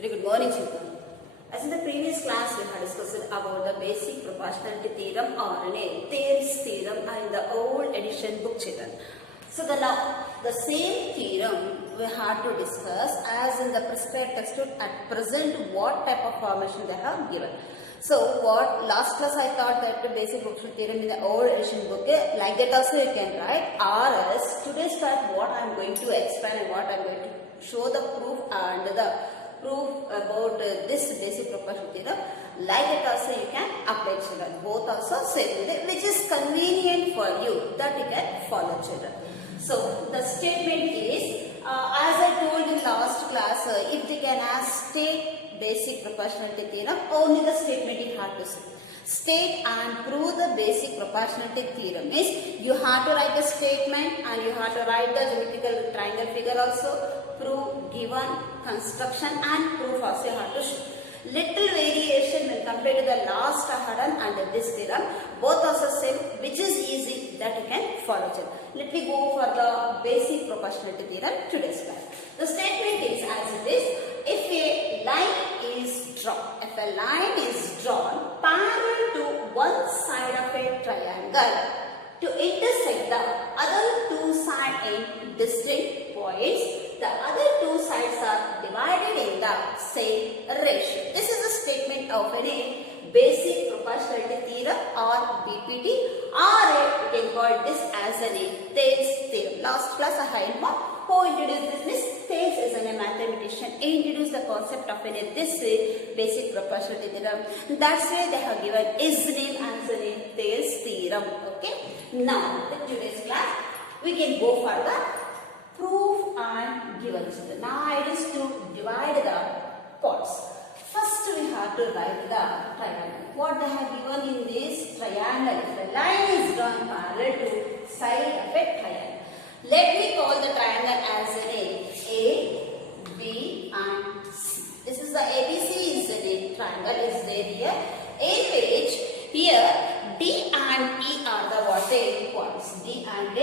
Very good morning, children. As in the previous class, we had discussed about the basic proportionality theorem or Thayer's theorem in the old edition book, children. So the same theorem we had to discuss as in the prescribed textbook at present what type of formation they have given. So what last class I thought that the basic proportional theorem in the old edition book, like that also you can write, or else today's class what I am going to explain and what I am going to show the proof and the proof about this basic proportional theorem, like it also you can apply, children. Both also same, which is convenient for you, that you can follow, children. So the statement is, as I told in last class, if they can ask state basic proportionality theorem, only the statement you have to say. State and prove the basic proportionality theorem is, you have to write the statement and you have to write the geometrical triangle figure also, prove given construction and proof also you have to show. Little variation when compared to the last hidden and this theorem, both also same, which is easy that you can follow. Let me go for the basic proportionality theorem today's class. The statement is as it is, if a line is drawn parallel to one side of a triangle to intersect the other two sides in distinct points, the other two sides are divided in the same ratio. This is a statement of a basic proportionality theorem or BPT, or you can call this as a Thayer's theorem. Last class I had who introduced this? Thales is a mathematician. He introduced the concept of this basic proportionality theorem. That's why they have given his name as a Thales theorem. Okay. Now, in today's class, we can go for the proof and given. Now, it is to divide the parts. First, we have to write the triangle. What they have given in this triangle? If the line is drawn parallel to side of a triangle. Let me call the triangle as A, B and C. This is the ABC is a triangle is there here, in which here D and E are the what points. D and E.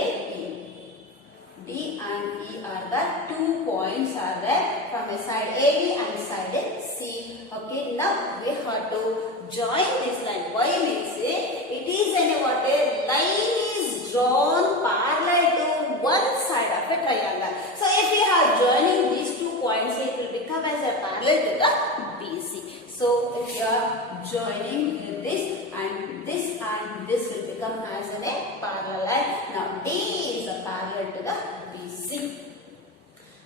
D and E are the 2 points are there from a side AB and side C. Okay, now we have to join this line. Why means it is a what line is drawn parallel to one side of a triangle. So if we are joining these 2 points, it will become as a parallel to the BC. So if you are joining this and this will become as a parallel line. Now D is a parallel to the BC.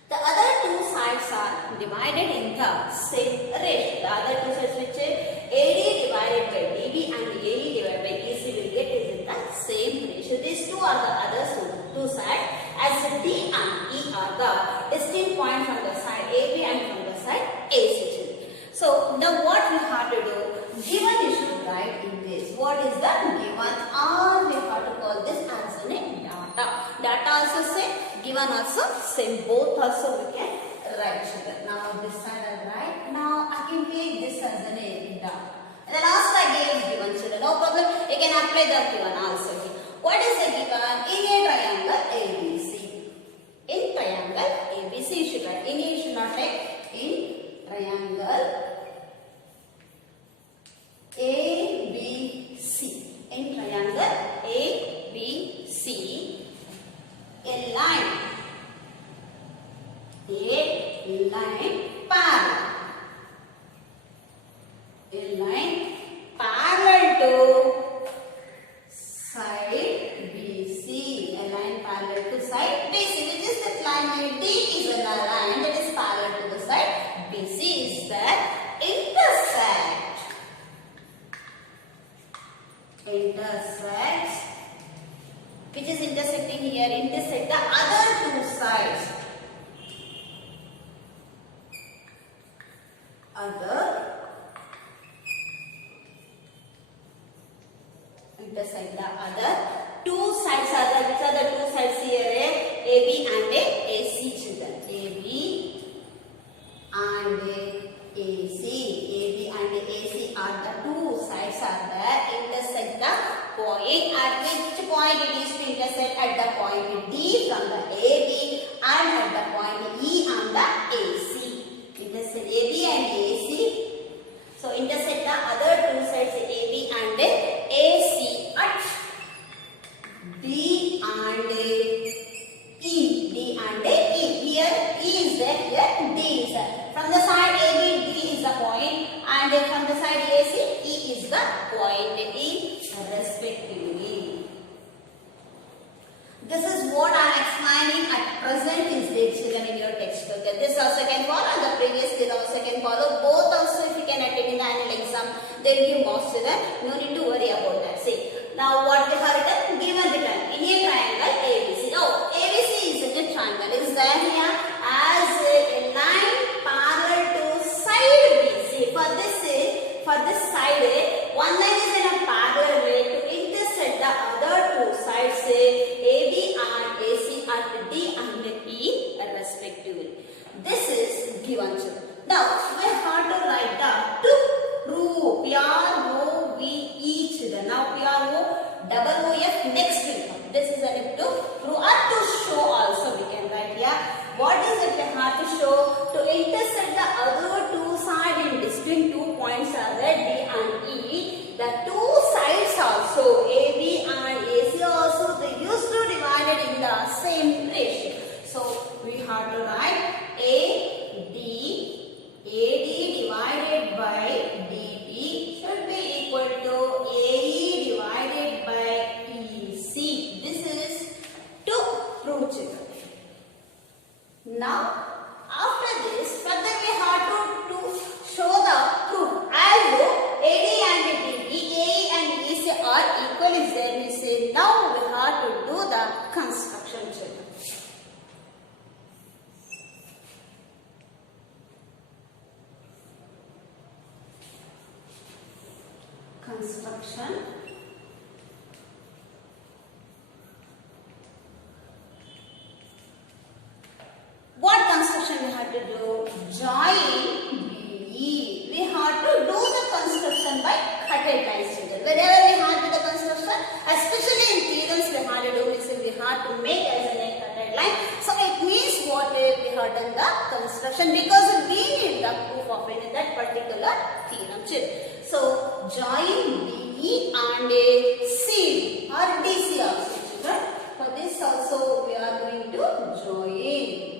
The other 2 sides are divided in the same ratio. The other 2 sides which AD divided by DB and AE divided by EC will get is in the same ratio. These 2 are the other 2 sides, as D and E are the distinct points from the side AB and from the side AC. So now what we have to do? Given you should write in this. What is the given? Or we have to call this as a data. Data also same, given also same. Both also we can write. Now this side I write. Now I can take this as a data. And the last I gave is given, children. No problem. You can apply the given also. What is the given? In a triangle ABC. In triangle ABC you should write. In you should not write. In triangle ABC. In triangle ABC. A line parallel. A line parallel to side BC. A line parallel to side BC. Which is that line? D is a line that is parallel to the side. BC is that intersects. Which is intersecting here? Intersect the other 2 sides. Intersect the other 2 sides are the, which are the 2 sides here? AB and AC, children. AB and AC. AB and AC are the 2 sides are there. Intersect the point. At which point it is to intersect? At the point D from the AB and at the point E on the AC. Intersect AB and children. Now we have to write the to prove. P-R-O-V-E children. Now P-R-O-double-O-F next will come. This is a to prove or to show also we can write here. What is it we have to show? To intersect the other two sides in distinct 2 points are the D and E. The two sides also AB and AC also they used to divide it in the same ratio. So we have to write AD divided by DP should be equal to AE divided by EC. This is to prove children. Now after this further we have to show the proof. As though AD and DP, AE and EC are equal is there, we say now we have to do the construction children. Construction. What construction we have to do? Join BE. We have to do the construction by cutted lines children. Whenever we have to do the construction, especially in theorems we have to do is we have to make as a cutted line. So it means what we have done the construction because we need the proof of it in that particular theorem children. So join BE and CD or DC also children. For this also we are going to join.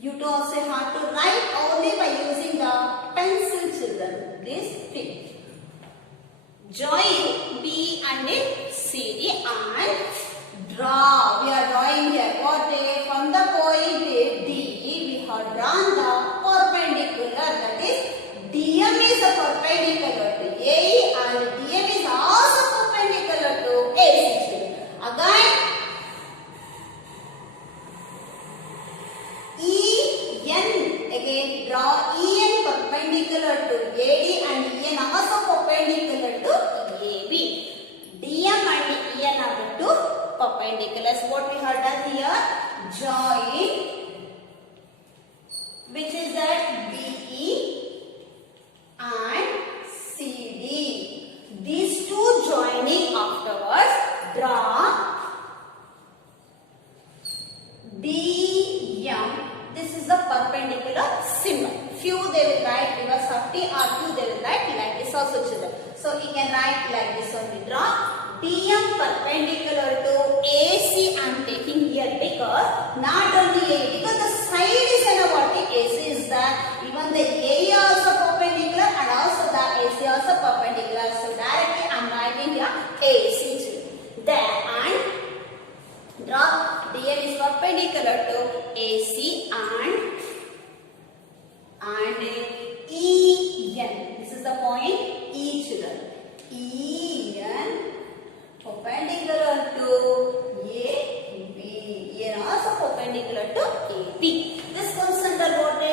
You to also have to write only by using the pencil children. This thing. Join B and CD and draw. We are drawing here. What from the point D we have drawn the perpendicular. That is DM is a perpendicular to AE and DM is also perpendicular to AC. Again. Again draw EN perpendicular to AD and EN also perpendicular to AB. DM and EN are the two perpendiculars. What we have done here? Join, which is that BE and CD. These two joining afterwards, draw DM. This is the perpendicular symbol. Few they will write reverse of T or few they will write like this also children. So you can write like this only. Draw DM perpendicular to AC I am taking here because not only A, because the side is what the AC is that even the A also perpendicular and also the AC also perpendicular. So directly I am writing here AC children. There and draw DM is perpendicular to AC and EN. This is the point E children. EN perpendicular to AB. EN also perpendicular to AB. This comes under what a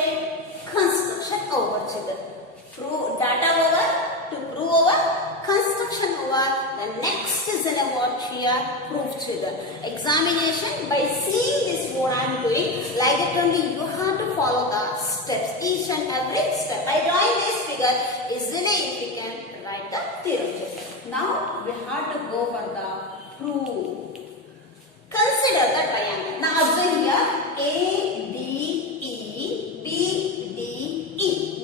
construction over children. Prove data over to prove over. Construction over. The next is in a what here? Proof children. Examination by seeing this what I am doing. Like it only you have to follow the steps. Each and every step. By drawing this figure easily you can write the theorem. Now we have to go for the proof. Consider the triangle. Now observe here ADE, BDE.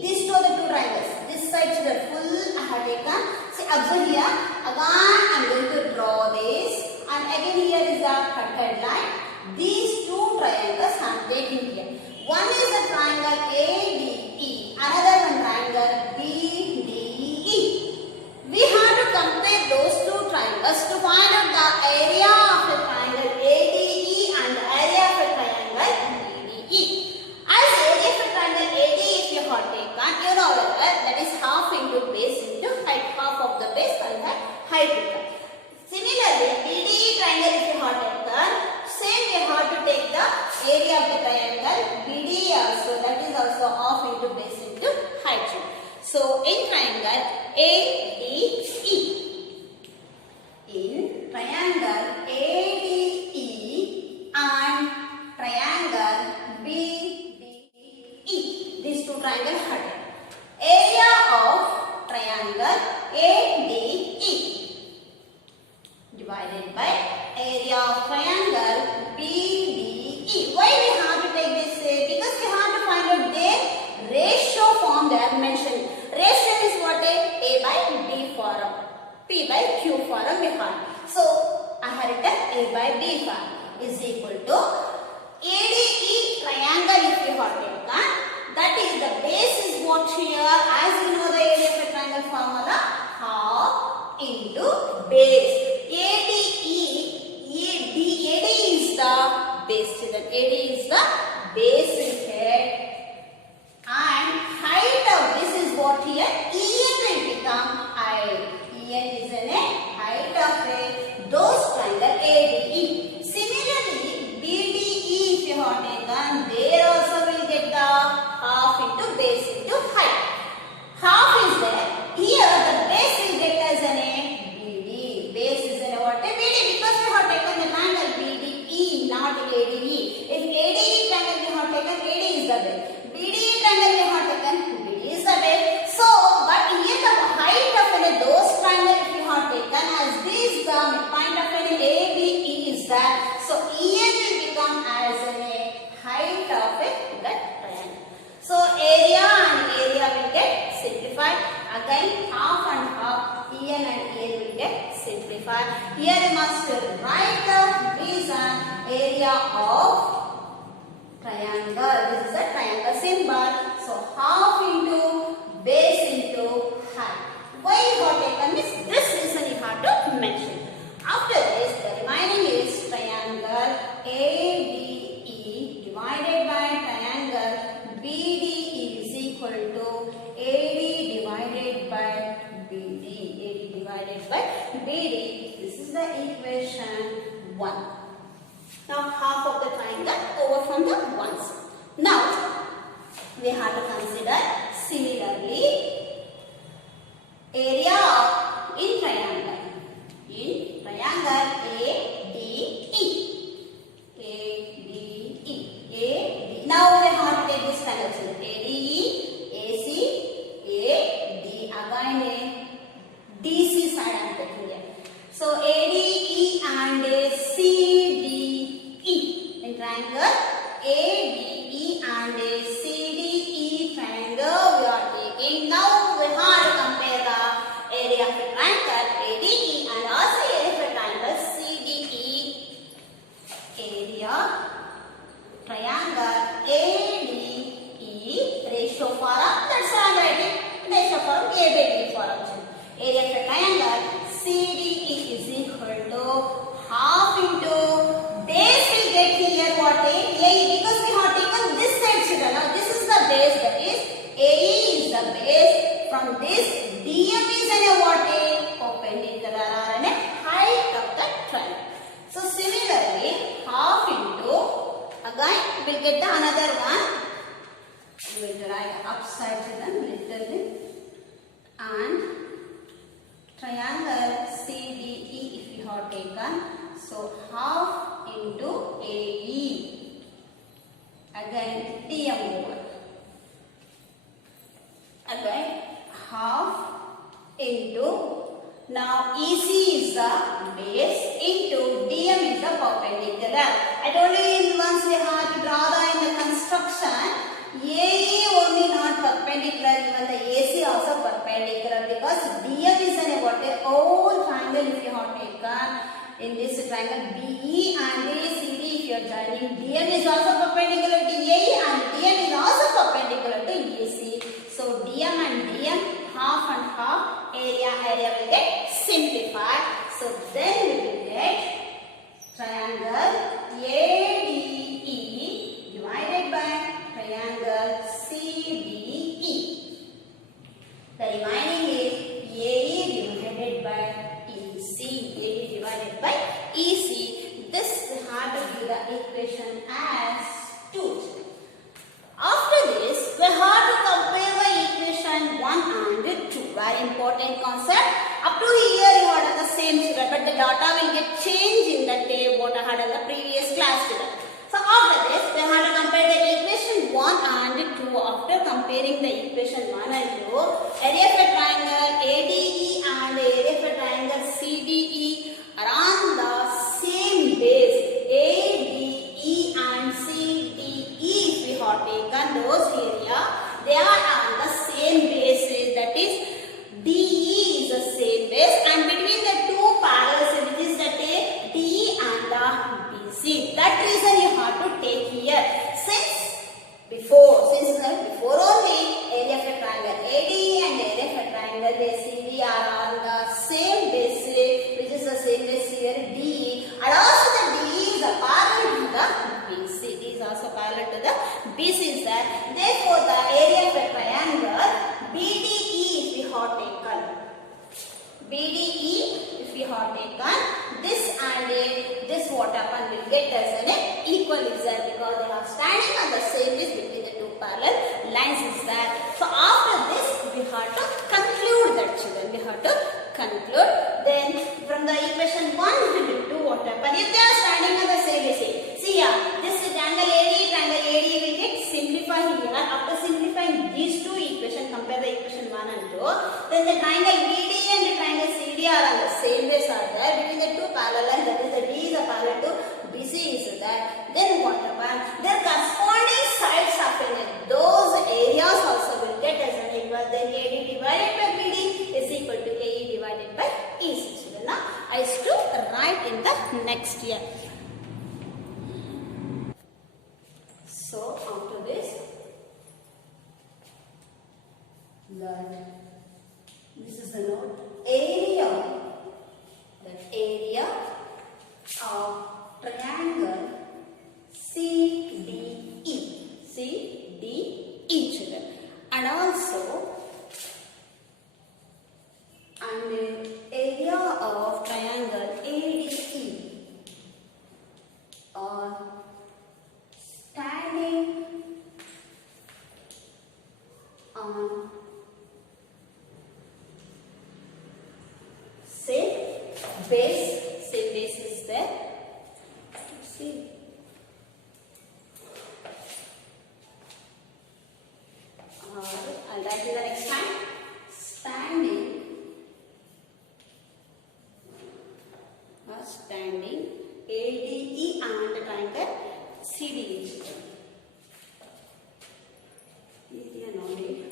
These two are the two triangles. This side is the full I have taken. See, observe here. Again, I am going to draw this, and again here is a cutted line. These two triangles I am taking here. One is the triangle ADE, another one triangle BDE. We have to compare those two triangles to find out the area of the triangle ADE and the area of the triangle BDE. As area of the triangle ADE, if you have taken, you know that is half into base into height, half of the base and the height. Similarly, BDE triangle if you have taken, same we have to take the area of the triangle BDE also, that is also half into base into height. So in triangle ADE, in triangle ADE and triangle BDE. triangle heart. Area of triangle ADE divided by area of triangle BDE. Why we have to take this? Because we have to find out their ratio form they have mentioned. Ratio is what? A by B form, P by Q form we have. So I have written A by B form is equal to ADE triangle if you have taken. That is the base is what here, as you know the area of a triangle formula, half into base. AD is the base children. AD is the base in here. And height of this is what here, EN will become I. EN is a height of those triangle ADE. Similarly, BDE if you have taken, there also will get the half into base into height. Half is there. Here the base will get as an BD. Base is an what? BD, because we have taken the triangle BDE, not ADE. If ADE triangle we have taken, AD is the base. BDE triangle we have taken, BD is the base. So, but here the height of those triangle if you have taken, as this the midpoint of an ABE is that. So, EN will become as a height of that triangle. So, area and area will get simplified. Again, half and half, EN and EN will get simplified. Here you must write the reason area of triangle. This is a triangle symbol. So, half into base into height. Why you have taken this reason you have to mention. After this, the remaining is triangle ADE divided by triangle BDE is equal to AD divided by BD. AD divided by BD. This is the equation 1. Now half of the triangle over from the one side. Now we have to consider similarly area in triangle. In triangle ADE. ADE. Now we have to take this triangle. ADE, AC, AD. Again DC side I am taking here. So ADE and CDE. In triangle ADE and CDE triangle we are taking. Now we have to compare the area of a triangle ADE and also area of a triangle CDE. Area triangle ADE ratio form, that's all I writing. Ratio form A by B form. Area of a triangle CDE is equal to half into base will get here what AE, because we have taken this side children. Now this is the base, that is AE is the base. From this DM is an what perpendicular or an height of the triangle. So similarly half into, again we will get the another one. We will write upside children little bit, and triangle CDE if you have taken, so half into AE, again DM over, again half into, now EC is the base into DM is the perpendicular. I told you once we have to draw the construction, AE only not perpendicular, even the AC also perpendicular, because DM is an whole triangle if you have taken. In this triangle BE and CD if you are joining, DM is also perpendicular to AE and DM is also perpendicular to AC. So DM and DM, half and half, area will get simplified. So then we will get triangle ADE divided by comparing the equation 1 and 2, area of a triangle ADE and area of a triangle CDE are on the same base. ADE and CDE, if we have taken those area, they are on the same base, that is DE is the same base, and between the two parallels, which is that DE and the BC. That reason you have to take here. Since before only area of a triangle ADE and area of a triangle ACD are on the same base, which is the same base here DE, and also the DE is a parallel to the BC. It is also parallel to the BC is there. Therefore, the area of a triangle BDE, if we have taken this and this, what happen will get as an equal is there, because they are standing on the same base between the two parallel lines is there. So after this we have to conclude that, children. We have to conclude. Then from the equation 1 to 2, what happen if they are standing on the same base? See here, this triangle AD will get simplified here. After simplifying these two equations, compare the equation 1 and 2, then the triangle BD and the triangle CD are on the same base are there between the two parallel lines, that is the D is a parallel to BC is there. Then what happens? Their corresponding sides of those areas also will get as an equal. Then AD divided by BD is equal to AE divided by EC. Now I used to write in the next year. So after this, this is the note. Area of triangle CDE, children, and also area of triangle ADE are standing on same base is there. See, I'll write in the next time. Standing ADE and triangle CDE. Area only.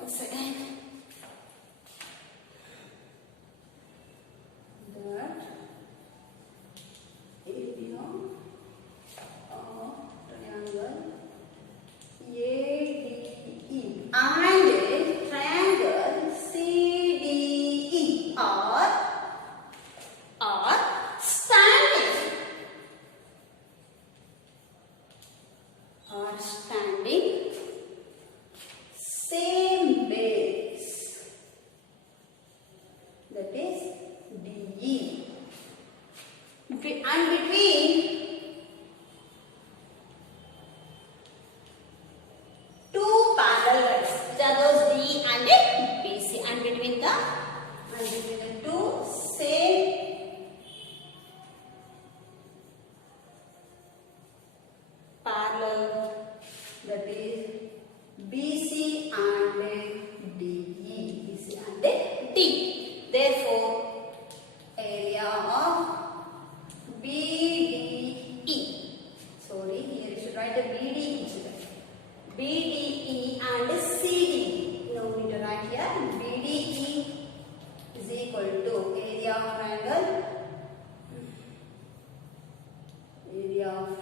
Once again. That area of triangle ADE and triangle CDE are standing same base, that is DE, and between two parallel lines, which are those DE and BC, and between the two same parallel, that is BC and DE, Therefore, area of BDE. Sorry, here you should write a BDE. BDE and CDE. No need to write here. BDE is equal to area of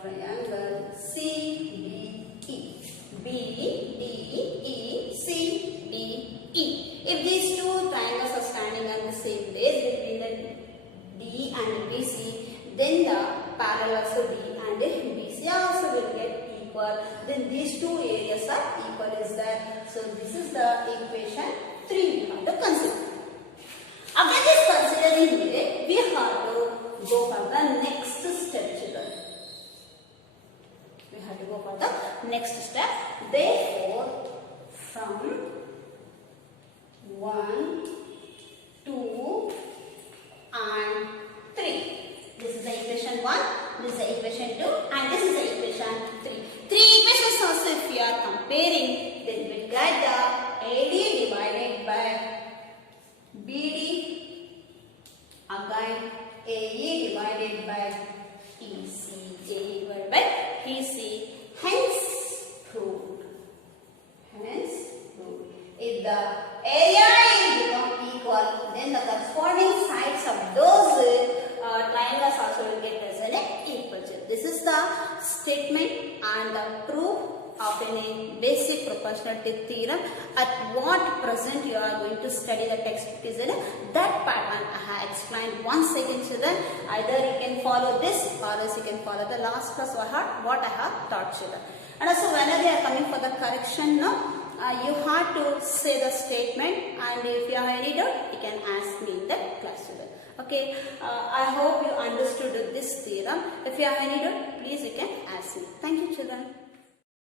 triangle. CDE. BDE, CDE. If these two triangles are standing on the same base between the D and BC, then the parallel also D and BC also will get equal. Then these two areas are equal is that. So this is the equation 3 we have to consider. After this considering it, we have to go for the next step, children. We have to go for the next step. Therefore, from 1, 2 and 3. This is the equation 1, this is the equation 2 and this is the equation 3. Three equations comparing, then we get the AD divided by BD, again AE divided by EC, AE divided by EC, hence proved. Hence proved. If the area is become equal, then the corresponding sides of those triangles also will get as an equal. This is the statement and the proof of a basic proportionality theorem. At what present you are going to study the textbook is in that pattern I have explained once again, children. Either you can follow this or else you can follow the last class what I have taught children. And also whenever you are coming for the correction, you have to say the statement, and if you have any doubt you can ask me in the class children. Okay, I hope you understood this theorem. If you have any doubt, please you can ask me. Thank you children.